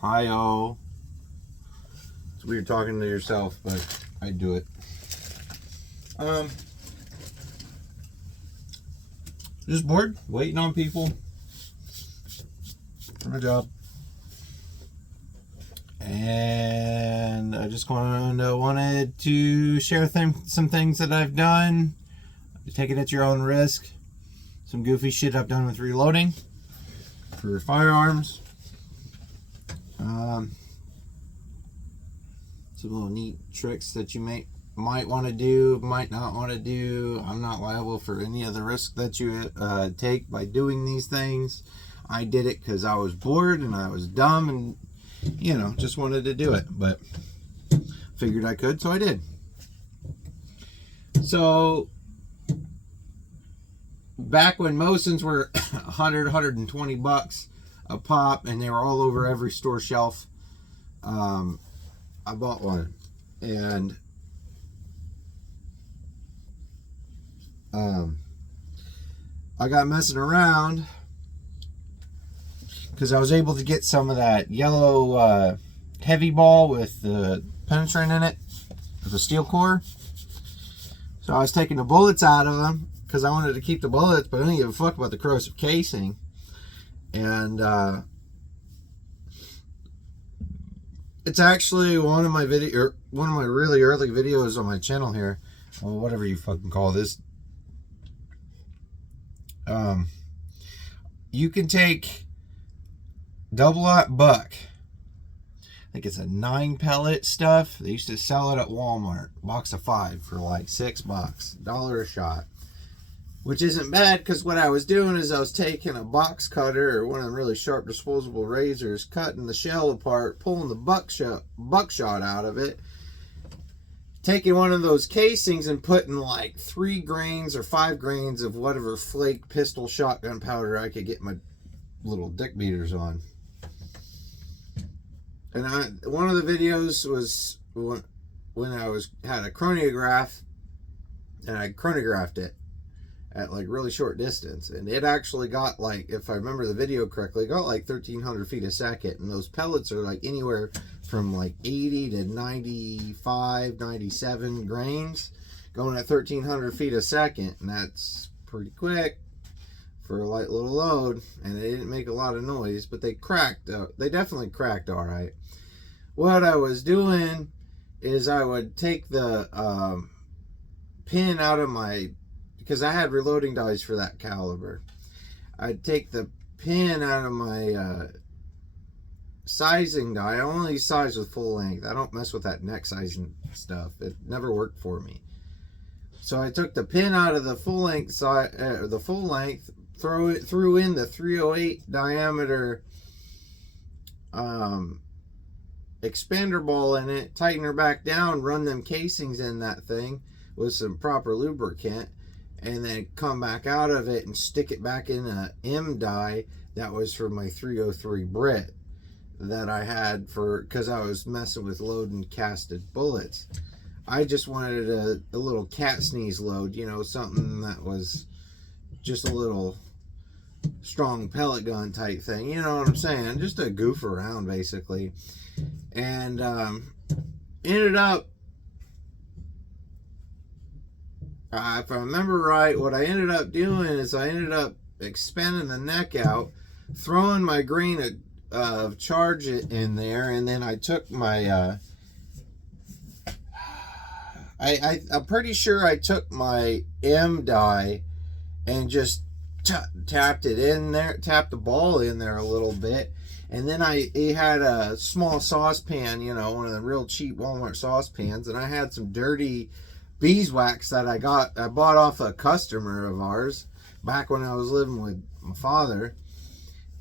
Hi-oh. It's weird talking to yourself, but I do it. Just bored, waiting on people for my job. And I just wanted to share some things that I've done. Take it at your own risk. Some goofy shit I've done with reloading for firearms. Some little neat tricks that you might want to do, might not want to do. I'm not liable for any of the risk that you take by doing these things. I did it because I was bored and I was dumb and, just wanted to do it. But figured I could, so I did. So, back when Mosins were $100, $120 a pop and they were all over every store shelf, I bought one, and I got messing around because I was able to get some of that yellow heavy ball with the penetrant in it, with a steel core. So I was taking the bullets out of them because I wanted to keep the bullets, but I didn't give a fuck about the corrosive casing. And it's actually one of my really early videos on my channel here, or whatever you fucking call this. You can take double-aught buck. I think it's a 9 pellet stuff. They used to sell it at Walmart, box of 5 for like $6, $1 a shot. Which isn't bad, because what I was doing is I was taking a box cutter or one of them really sharp disposable razors, cutting the shell apart, pulling the buckshot out of it, taking one of those casings and putting like 3 grains or 5 grains of whatever flake pistol shotgun powder I could get my little dick beaters on. And one of the videos was when I had a chronograph, and I chronographed it at like really short distance, and it actually got, like, if I remember the video correctly, it got like 1,300 feet a second, and those pellets are like anywhere from like 80 to 95, 97 grains going at 1,300 feet a second, and that's pretty quick for a light little load. And they didn't make a lot of noise, but they definitely cracked all right. What I was doing is I would take the pin out of my, because I had reloading dies for that caliber, I'd take the pin out of my sizing die. I only size with full length. I don't mess with that neck sizing stuff. It never worked for me. So I took the pin out of the full length, threw in the 308 diameter expander ball in it, tighten her back down, run them casings in that thing with some proper lubricant, and then come back out of it and stick it back in a M die that was for my 303 Brit that I had because I was messing with loading casted bullets. I just wanted a little cat sneeze load, something that was just a little strong pellet gun type thing, you know what I'm saying? Just a goof around, basically. And ended up, if I remember right, what I ended up doing is I ended up expanding the neck out, throwing my grain of charge in there, and then I took my I'm pretty sure I took my M die and just tapped it in there, tapped the ball in there a little bit, and then I had a small saucepan, one of the real cheap Walmart saucepans, and I had some dirty beeswax that I bought off a customer of ours back when I was living with my father.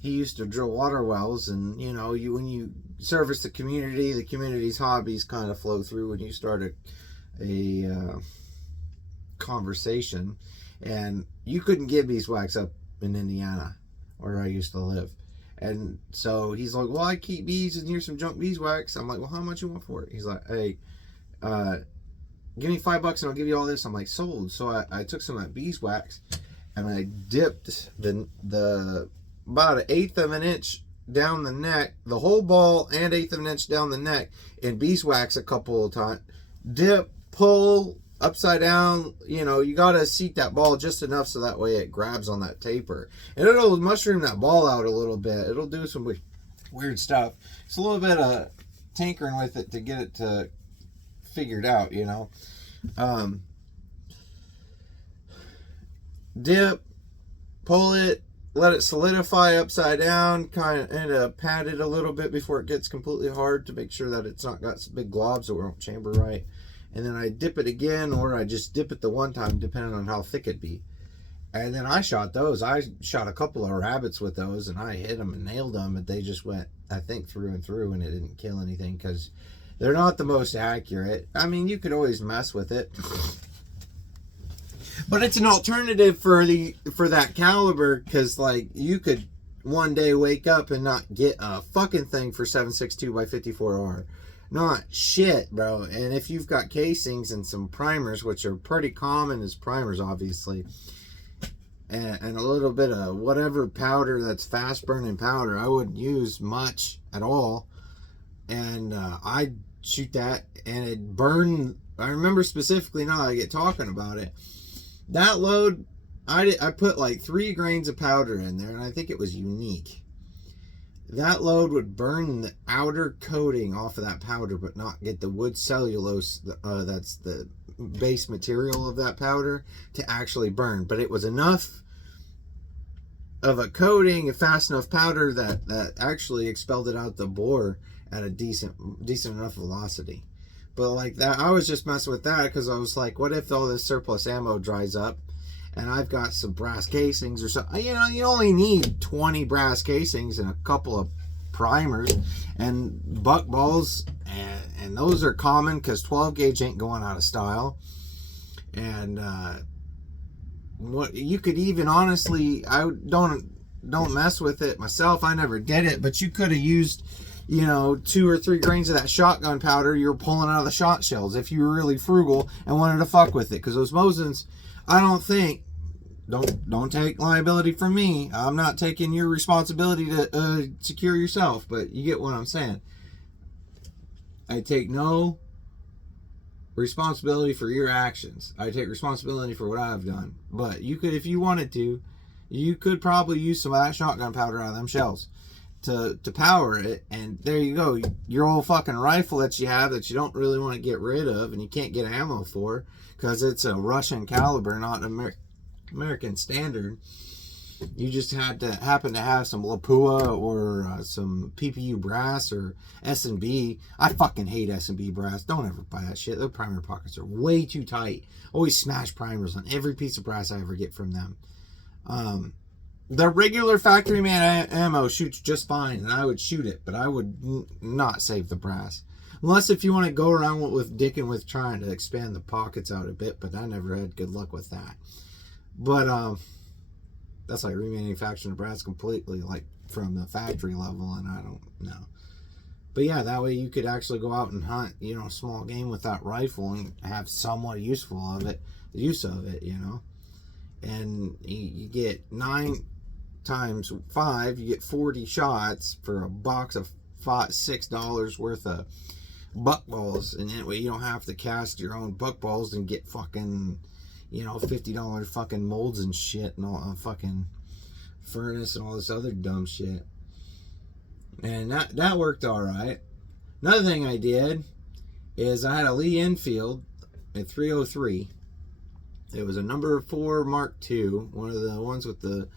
He used to drill water wells, and when you service the community's hobbies kind of flow through when you start a conversation. And you couldn't get beeswax up in Indiana where I used to live. And so he's like, well, I keep bees and here's some junk beeswax. I'm like, well, how much you want for it? He's like, hey, give me $5 and I'll give you all this. I'm like, sold. So I took some of that beeswax and I dipped the about 1/8 of an inch down the neck, the whole ball and 1/8 of an inch down the neck, and beeswax a couple of times. Dip, pull, upside down. You know, you got to seat that ball just enough so that way it grabs on that taper. And it'll mushroom that ball out a little bit. It'll do some weird stuff. It's a little bit of tinkering with it to get it to figured out, you know. Dip, pull it, let it solidify upside down, kind of pat it a little bit before it gets completely hard to make sure that it's not got some big globs that won't chamber right. And then I dip it again, or I just dip it the one time depending on how thick it be. And then I shot those. I shot a couple of rabbits with those, and I hit them and nailed them, but they just went, I think, through and through, and it didn't kill anything because they're not the most accurate. I mean, you could always mess with it, but it's an alternative for that caliber, because like you could one day wake up and not get a fucking thing for 7.62 by 54R. Not shit, bro. And if you've got casings and some primers, which are pretty common as primers, obviously, and a little bit of whatever powder that's fast burning powder, I wouldn't use much at all. And I'd shoot that, and it burned. I remember specifically now I get talking about it. That load, I put like 3 grains of powder in there, and I think it was unique. That load would burn the outer coating off of that powder, but not get the wood cellulose, that's the base material of that powder, to actually burn. But it was enough of a coating, a fast enough powder that actually expelled it out the bore at a decent enough velocity. But like that, I was just messing with that because I was like, what if all this surplus ammo dries up and I've got some brass casings or something? You know, you only need 20 brass casings and a couple of primers and buck balls, and those are common because 12 gauge ain't going out of style. And what you could even, honestly, I don't mess with it myself. I never did it, but you could have used, you know, 2 or 3 grains of that shotgun powder you're pulling out of the shot shells if you were really frugal and wanted to fuck with it. Because those Mosins, I don't think, don't take liability from me. I'm not taking your responsibility to secure yourself, but you get what I'm saying. I take no responsibility for your actions. I take responsibility for what I've done. But you could, if you wanted to, you could probably use some of that shotgun powder out of them shells to power it, and there you go. Your old fucking rifle that you have that you don't really want to get rid of and you can't get ammo for because it's a Russian caliber, not an American standard. You just had to happen to have some Lapua or some PPU brass or S&B. I fucking hate S&B brass. Don't ever buy that shit. Their primer pockets are way too tight. Always smash primers on every piece of brass I ever get from them. The regular factory made ammo shoots just fine, and I would shoot it, but I would not save the brass. Unless if you want to go around with dicking with trying to expand the pockets out a bit, but I never had good luck with that. But that's like remanufacturing the brass completely, like from the factory level, and I don't know. But yeah, that way you could actually go out and hunt, you know, small game with that rifle and have somewhat use of it, you know. And you get 9 times 5, you get 40 shots for a box of $6 worth of buck balls, and that way you don't have to cast your own buck balls and get fucking, you know, $50 fucking molds and shit and all fucking furnace and all this other dumb shit. And that worked all right. Another thing I did is I had a Lee Enfield at 303. It was a number 4 Mark II, one of the ones with the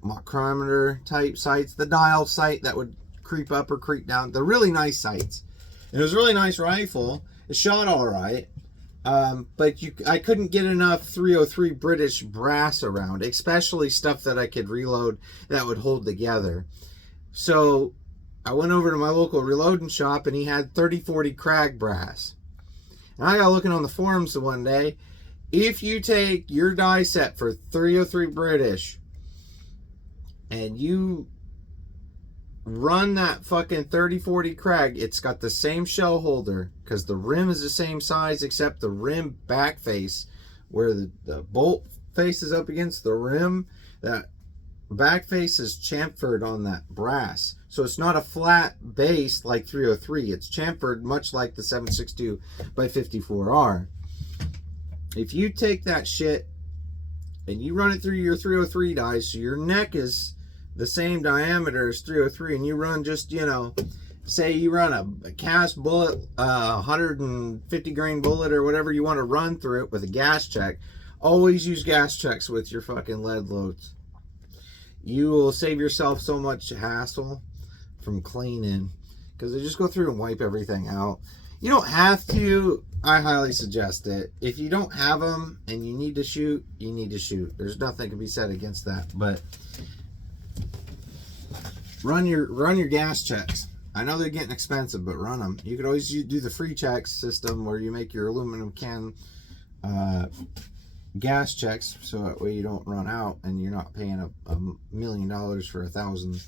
micrometer type sights, the dial sight that would creep up or creep down. They're really nice sights. It was a really nice rifle. It shot all right, but I couldn't get enough 303 British brass around, especially stuff that I could reload that would hold together. So I went over to my local reloading shop, and he had 3040 Krag brass. And I got looking on the forums the one day. If you take your die set for 303 British and you run that fucking 3040 Krag, it's got the same shell holder because the rim is the same size except the rim back face where the bolt faces up against the rim, that back face is chamfered on that brass. So it's not a flat base like 303. It's chamfered much like the 762 by 54R. If you take that shit and you run it through your 303 dies, so your neck is the same diameter as 303, and you run just, you know, say you run a cast bullet, 150 grain bullet or whatever you want to run through it with a gas check, always use gas checks with your fucking lead loads. You will save yourself so much hassle from cleaning, because they just go through and wipe everything out. You don't have to. I highly suggest it. If you don't have them and you need to shoot, you need to shoot. There's nothing can be said against that. But run your gas checks. I know they're getting expensive, but run them. You could always do the free checks system where you make your aluminum can gas checks, so that way you don't run out and you're not paying $1 million for 1,000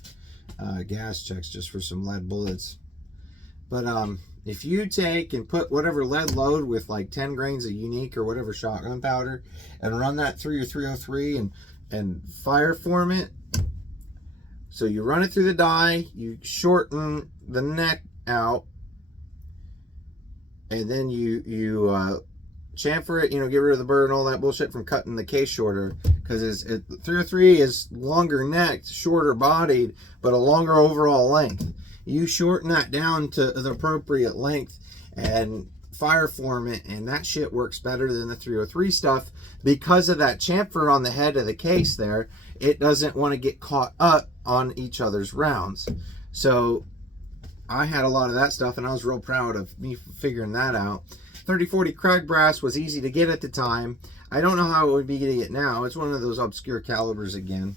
gas checks just for some lead bullets. But if you take and put whatever lead load with like 10 grains of unique or whatever shotgun powder and run that through your 303 and fire form it, so you run it through the die, you shorten the neck out, and then you chamfer it, you know, get rid of the burr and all that bullshit from cutting the case shorter, because 303 is longer necked, shorter bodied, but a longer overall length. You shorten that down to the appropriate length and fire form it, and that shit works better than the 303 stuff because of that chamfer on the head of the case there. It doesn't want to get caught up on each other's rounds. So I had a lot of that stuff, and I was real proud of me figuring that out. 3040 Krag brass was easy to get at the time. I don't know how it would be getting it now. It's one of those obscure calibers again.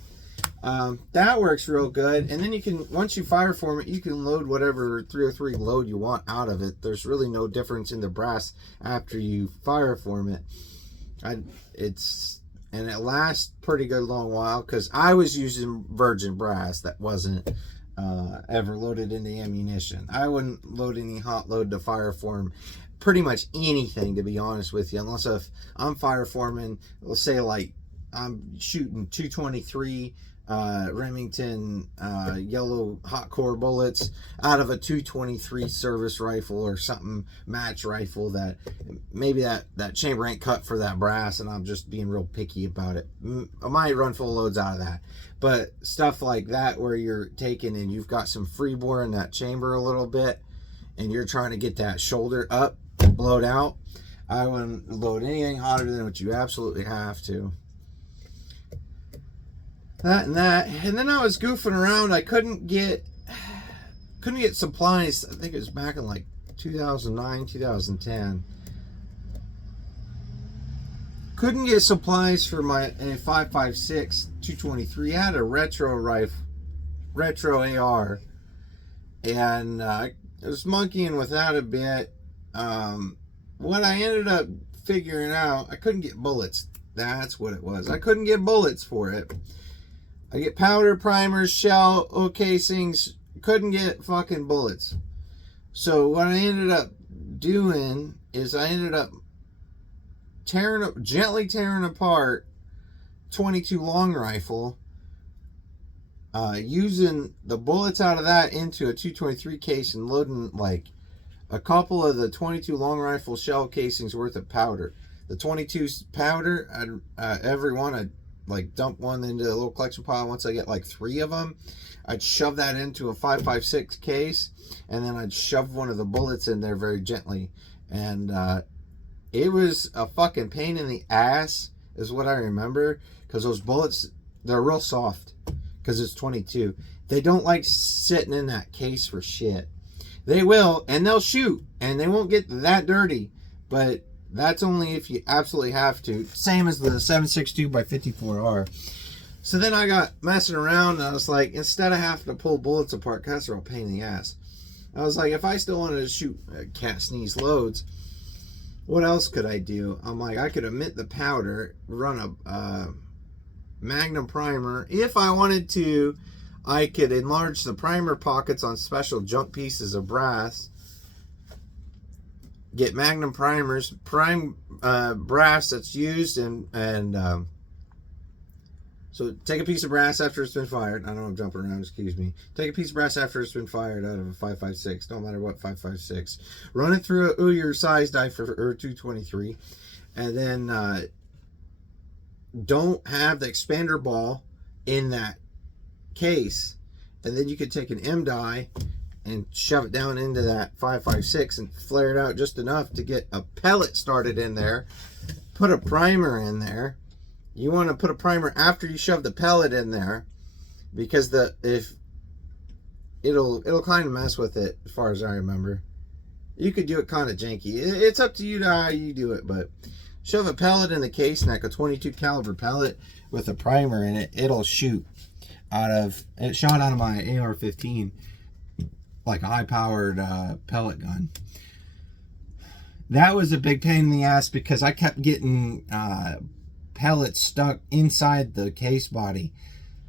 That works real good. And then you can, once you fire form it, you can load whatever 303 load you want out of it. There's really no difference in the brass after you fire form it. And it lasts pretty good long while, because I was using virgin brass that wasn't ever loaded into ammunition. I wouldn't load any hot load to fire form pretty much anything, to be honest with you, unless if I'm fire forming, let's say like I'm shooting 223 Remington yellow hot core bullets out of a 223 service rifle or something, match rifle, that maybe that chamber ain't cut for that brass, and I'm just being real picky about it. I might run full loads out of that. But stuff like that where you're taking and you've got some free bore in that chamber a little bit and you're trying to get that shoulder up and blowed out, I wouldn't load anything hotter than what you absolutely have to. And then I was goofing around. I couldn't get supplies. I think it was back in like 2009, 2010. Couldn't get supplies for my 5.56 223. I had a retro AR, and I was monkeying with that a bit. What I ended up figuring out, I couldn't get bullets. That's what it was. I couldn't get bullets for it. I get powder, primers, shell, casings. Couldn't get fucking bullets. So what I ended up doing is I ended up gently tearing apart 22 long rifle, using the bullets out of that into a 223 case and loading like a couple of the 22 long rifle shell casings worth of powder. The 22 powder, every one I'd like dump one into a little collection pile. Once I get like 3 of them, I'd shove that into a 5.56 case, and then I'd shove one of the bullets in there very gently. And it was a fucking pain in the ass is what I remember, because those bullets, they're real soft because it's 22. They don't like sitting in that case for shit. They will, and they'll shoot, and they won't get that dirty, but that's only if you absolutely have to. Same as the 7.62 by 54R. So then I got messing around, and I was like, instead of having to pull bullets apart, because that's a real pain in the ass, I was like, if I still wanted to shoot cat sneeze loads, what else could I do? I'm like, I could omit the powder, run a Magnum primer. If I wanted to, I could enlarge the primer pockets on special junk pieces of brass. Get Magnum primers, prime brass that's used and So take a piece of brass after it's been fired. I know I'm jumping around, excuse me. Take a piece of brass after it's been fired out of a 5.56, no matter what 5.56. Run it through a Uhlir size die for or 223, and then don't have the expander ball in that case. And then you could take an M die and shove it down into that 5.56 and flare it out just enough to get a pellet started in there. Put a primer in there. You want to put a primer after you shove the pellet in there, because it'll kind of mess with it, as far as I remember. You could do it kind of janky. It's up to you to how you do it, but shove a pellet in the case neck, a 22 caliber pellet with a primer in it. It'll shoot it shot out of my AR-15 like a high-powered pellet gun. That was a big pain in the ass because I kept getting pellets stuck inside the case body.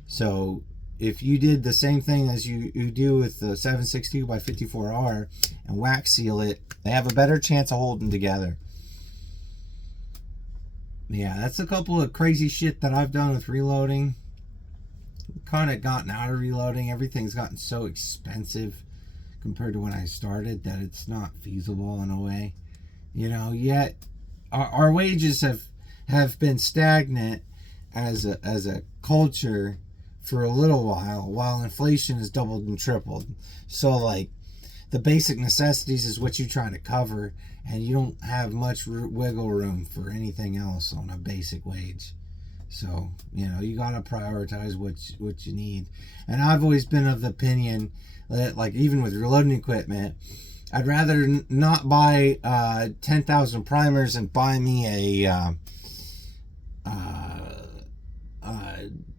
So if you did the same thing as you do with the 7.62 by 54R and wax seal it, they have a better chance of holding together. Yeah, that's a couple of crazy shit that I've done with reloading. Kind of gotten out of reloading. Everything's gotten so expensive compared to when I started that it's not feasible in a way. You know, yet our wages have been stagnant as a culture for a little while inflation has doubled and tripled. So like the basic necessities is what you're trying to cover, and you don't have much wiggle room for anything else on a basic wage. So, you know, you gotta prioritize what you need. And I've always been of the opinion that, like, even with reloading equipment, I'd rather not buy 10,000 primers and buy me a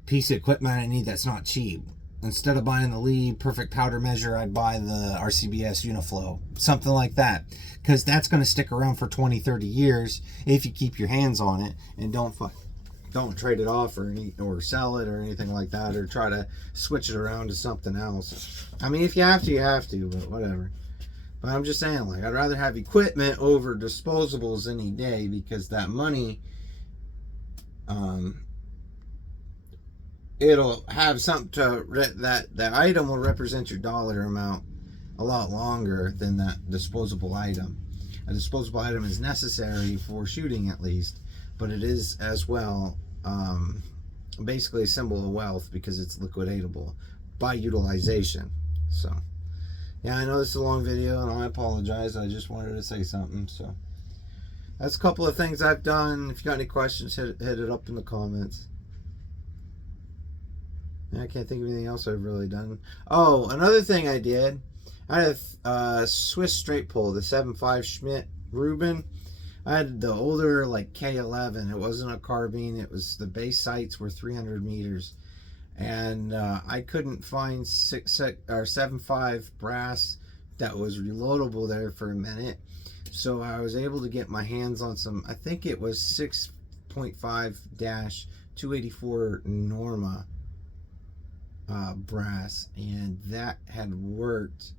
piece of equipment I need that's not cheap. Instead of buying the Lee Perfect Powder Measure, I'd buy the RCBS Uniflow, something like that, because that's going to stick around for 20-30 years if you keep your hands on it and don't trade it off or sell it or anything like that, or try to switch it around to something else. I mean, if you have to, you have to, but whatever. But I'm just saying, like, I'd rather have equipment over disposables any day, because that money, it'll have something to, that item will represent your dollar amount a lot longer than that disposable item. A disposable item is necessary for shooting, at least, but it is as well basically a symbol of wealth, because it's liquidatable by utilization. So yeah, I know this is a long video and I apologize. I just wanted to say something. So that's a couple of things I've done. If you got any questions, hit it up in the comments. I can't think of anything else I've really done. Oh, another thing I did, I had a Swiss straight pull, the 7.5 Schmidt Rubin. I had the older, like, K11. It wasn't a carbine. It was, the base sights were 300 meters. And I couldn't find 7.5 brass that was reloadable there for a minute. So I was able to get my hands on some, I think it was 6.5-284 Norma brass, and that had worked.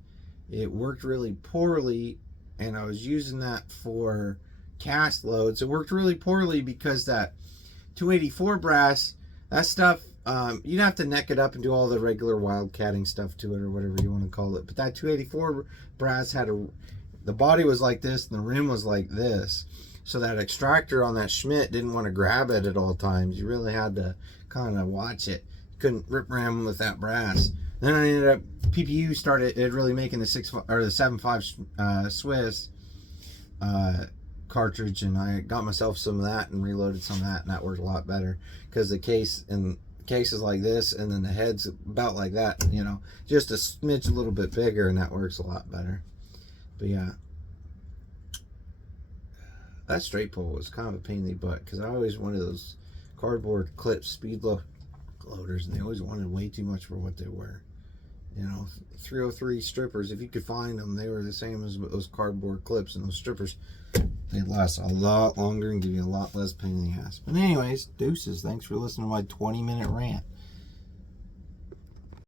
It worked really poorly, and I was using that for cast loads. It worked really poorly because that 284 brass, that stuff, you'd have to neck it up and do all the regular wildcatting stuff to it, or whatever you want to call it. But that 284 brass had the body was like this and the rim was like this, so that extractor on that Schmidt didn't want to grab it at all times. You really had to kind of watch it. Couldn't rip ram with that brass. Then I ended up, PPU started really making the 7.5 Swiss cartridge, and I got myself some of that and reloaded some of that, and that worked a lot better, because the case is like this, and then the head's about like that, you know, just a smidge a little bit bigger, and that works a lot better. But yeah, that straight pull was kind of a pain in the butt, because I always wanted those cardboard clip speed loaders, and they always wanted way too much for what they were. You know, 303 strippers, if you could find them, they were the same as those cardboard clips, and those strippers, they'd last a lot longer and give you a lot less pain in the ass. But anyways, deuces. Thanks for listening to my 20-minute rant.